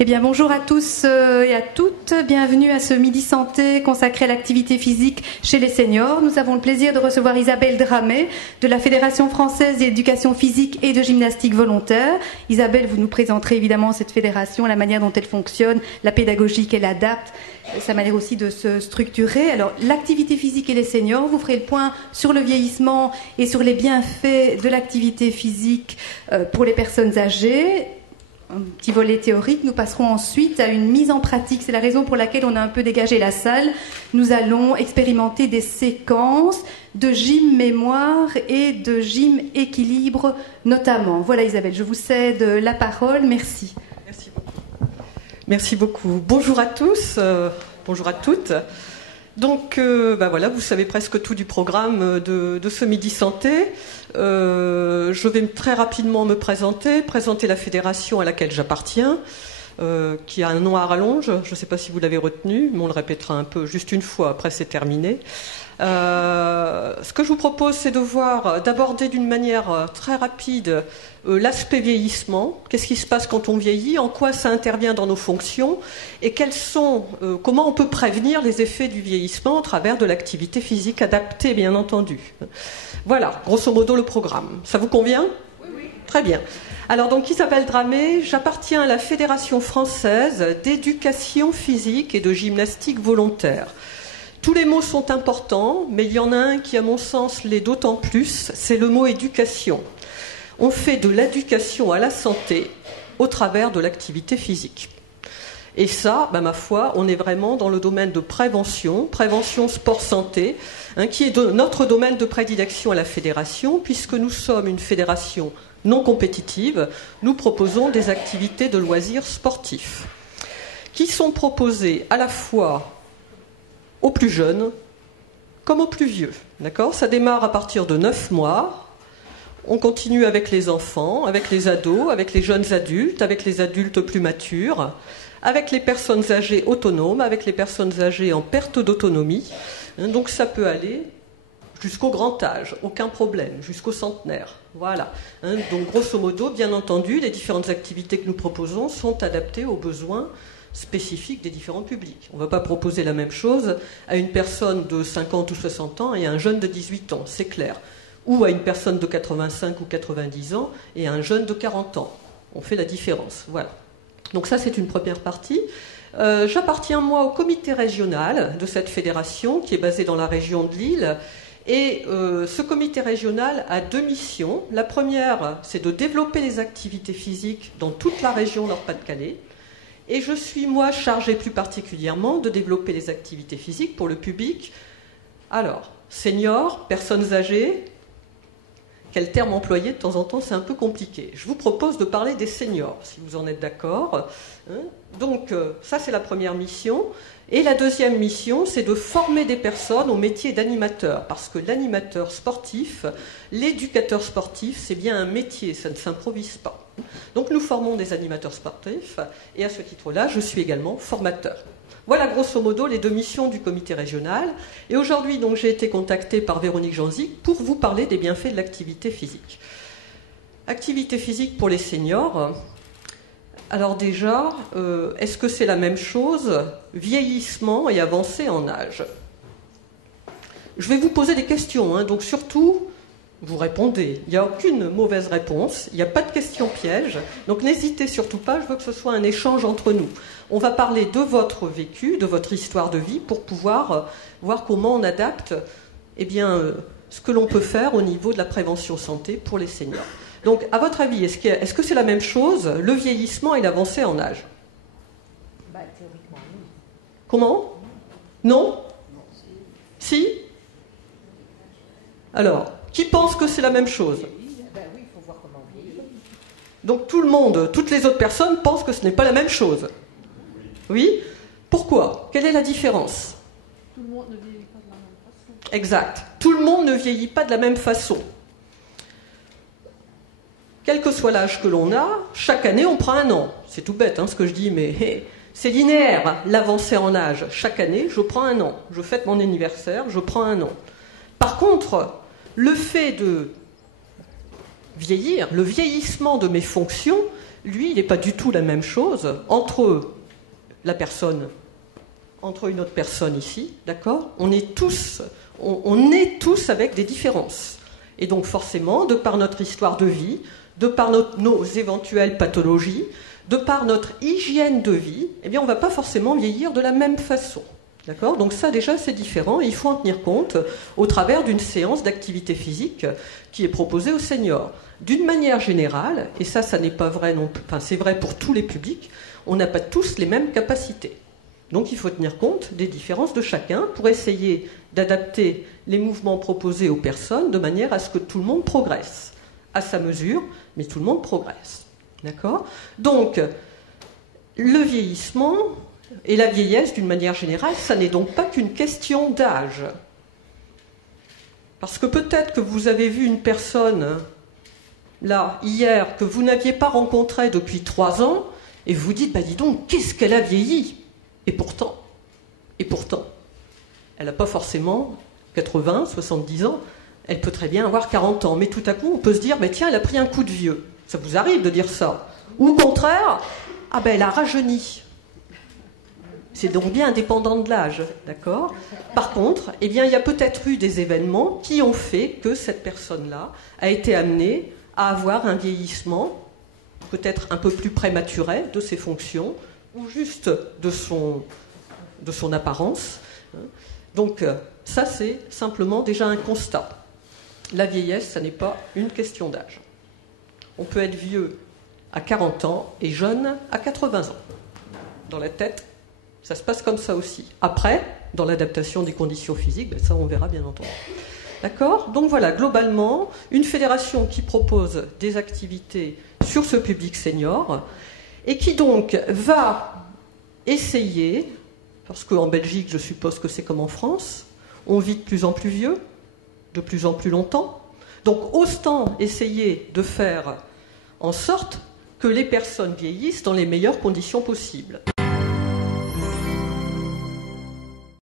Eh bien, bonjour à tous et à toutes. Bienvenue à ce Midi Santé consacré à l'activité physique chez les seniors. Nous avons le plaisir de recevoir Isabelle Dramé de la Fédération française d'éducation physique et de gymnastique volontaire. Isabelle, vous nous présenterez évidemment cette fédération, la manière dont elle fonctionne, la pédagogie qu'elle adapte, sa manière aussi de se structurer. Alors, l'activité physique et les seniors, vous ferez le point sur le vieillissement et sur les bienfaits de l'activité physique pour les personnes âgées. Un petit volet théorique. Nous passerons ensuite à une mise en pratique. C'est la raison pour laquelle on a un peu dégagé la salle. Nous allons expérimenter des séquences de gym mémoire et de gym équilibre notamment. Voilà Isabelle, je vous cède la parole. Merci. Merci beaucoup. Merci beaucoup. Bonjour à tous, bonjour à toutes. Donc voilà, vous savez presque tout du programme de ce Midi Santé. Je vais très rapidement me présenter la fédération à laquelle j'appartiens, qui a un nom à rallonge. Je ne sais pas si vous l'avez retenu, mais on le répétera un peu juste une fois, après c'est terminé. Ce que je vous propose, c'est d'aborder d'une manière très rapide l'aspect vieillissement. Qu'est-ce qui se passe quand on vieillit, en quoi ça intervient dans nos fonctions et comment on peut prévenir les effets du vieillissement au travers de l'activité physique adaptée, bien entendu. Voilà, grosso modo le programme. Ça vous convient ? Oui, oui. Très bien. Alors donc Isabelle Dramé, j'appartiens à la Fédération française d'éducation physique et de gymnastique volontaire. Tous les mots sont importants, mais il y en a un qui, à mon sens, l'est d'autant plus, c'est le mot éducation. On fait de l'éducation à la santé au travers de l'activité physique. Et ça, ma foi, on est vraiment dans le domaine de prévention sport-santé, qui est notre domaine de prédilection à la fédération, puisque nous sommes une fédération non compétitive, nous proposons des activités de loisirs sportifs, qui sont proposées à la fois aux plus jeunes comme aux plus vieux. D'accord ? Ça démarre à partir de 9 mois. On continue avec les enfants, avec les ados, avec les jeunes adultes, avec les adultes plus matures, avec les personnes âgées autonomes, avec les personnes âgées en perte d'autonomie. Donc ça peut aller jusqu'au grand âge, aucun problème, jusqu'au centenaire. Voilà. Donc grosso modo, bien entendu, les différentes activités que nous proposons sont adaptées aux besoins spécifiques des différents publics. On ne va pas proposer la même chose à une personne de 50 ou 60 ans et à un jeune de 18 ans, c'est clair. Ou à une personne de 85 ou 90 ans et à un jeune de 40 ans. On fait la différence. Voilà. Donc ça, c'est une première partie. J'appartiens, moi, au comité régional de cette fédération qui est basé dans la région de Lille. Et ce comité régional a 2 missions. La première, c'est de développer les activités physiques dans toute la région Nord-Pas-de-Calais. Et je suis, moi, chargée plus particulièrement de développer les activités physiques pour le public. Alors, seniors, personnes âgées. Quel terme employer de temps en temps, c'est un peu compliqué. Je vous propose de parler des seniors, si vous en êtes d'accord. Donc, ça, c'est la première mission. Et la deuxième mission, c'est de former des personnes au métier d'animateur. Parce que l'animateur sportif, l'éducateur sportif, c'est bien un métier, ça ne s'improvise pas. Donc, nous formons des animateurs sportifs. Et à ce titre-là, je suis également formateur. Voilà grosso modo les 2 missions du comité régional. Et aujourd'hui, donc, j'ai été contactée par Véronique Janzic pour vous parler des bienfaits de l'activité physique. Activité physique pour les seniors. Alors déjà, est-ce que c'est la même chose, vieillissement et avancée en âge ? Je vais vous poser des questions, donc surtout, vous répondez. Il n'y a aucune mauvaise réponse, il n'y a pas de questions pièges, donc n'hésitez surtout pas, je veux que ce soit un échange entre nous. On va parler de votre vécu, de votre histoire de vie, pour pouvoir voir comment on adapte ce que l'on peut faire au niveau de la prévention santé pour les seniors. Donc, à votre avis, est-ce que c'est la même chose, le vieillissement et l'avancée en âge ? Théoriquement, oui. Comment ? Non ? Si ? Alors, qui pense que c'est la même chose ? Oui, il faut voir comment on vieillit. Donc, tout le monde, toutes les autres personnes pensent que ce n'est pas la même chose. Oui ? Pourquoi ? Quelle est la différence ? Tout le monde ne vieillit pas de la même façon. Exact. Tout le monde ne vieillit pas de la même façon. Quel que soit l'âge que l'on a, chaque année on prend un an. C'est tout bête ce que je dis, mais c'est linéaire, l'avancée en âge. Chaque année, je prends un an. Je fête mon anniversaire, je prends un an. Par contre, le fait de vieillir, le vieillissement de mes fonctions, lui, il n'est pas du tout la même chose entre la personne, entre une autre personne ici, d'accord ? On est tous avec des différences. Et donc forcément, de par notre histoire de vie, de par nos éventuelles pathologies, de par notre hygiène de vie, eh bien on ne va pas forcément vieillir de la même façon. D'accord ? Donc ça déjà c'est différent et il faut en tenir compte au travers d'une séance d'activité physique qui est proposée aux seniors. D'une manière générale, et ça n'est pas vrai non plus, enfin c'est vrai pour tous les publics, on n'a pas tous les mêmes capacités. Donc il faut tenir compte des différences de chacun pour essayer d'adapter les mouvements proposés aux personnes de manière à ce que tout le monde progresse. À sa mesure, mais tout le monde progresse. D'accord ? Donc, le vieillissement et la vieillesse, d'une manière générale, ça n'est donc pas qu'une question d'âge. Parce que peut-être que vous avez vu une personne, là, hier, que vous n'aviez pas rencontrée depuis 3 ans, et vous vous dites, dis donc, qu'est-ce qu'elle a vieilli ? Et pourtant, elle n'a pas forcément 80, 70 ans, elle peut très bien avoir 40 ans. Mais tout à coup, on peut se dire, tiens, elle a pris un coup de vieux. Ça vous arrive de dire ça. Ou au contraire, elle a rajeuni. C'est donc bien indépendant de l'âge, d'accord ? Par contre, il y a peut-être eu des événements qui ont fait que cette personne-là a été amenée à avoir un vieillissement peut-être un peu plus prématuré de ses fonctions, ou juste de son apparence. Donc ça, c'est simplement déjà un constat. La vieillesse, ça n'est pas une question d'âge. On peut être vieux à 40 ans et jeune à 80 ans. Dans la tête, ça se passe comme ça aussi. Après, dans l'adaptation des conditions physiques, ça on verra bien entendu. D'accord ? Donc voilà, globalement, une fédération qui propose des activités sur ce public senior et qui donc va essayer, parce qu'en Belgique, je suppose que c'est comme en France, on vit de plus en plus vieux, de plus en plus longtemps. Donc, autant essayer de faire en sorte que les personnes vieillissent dans les meilleures conditions possibles.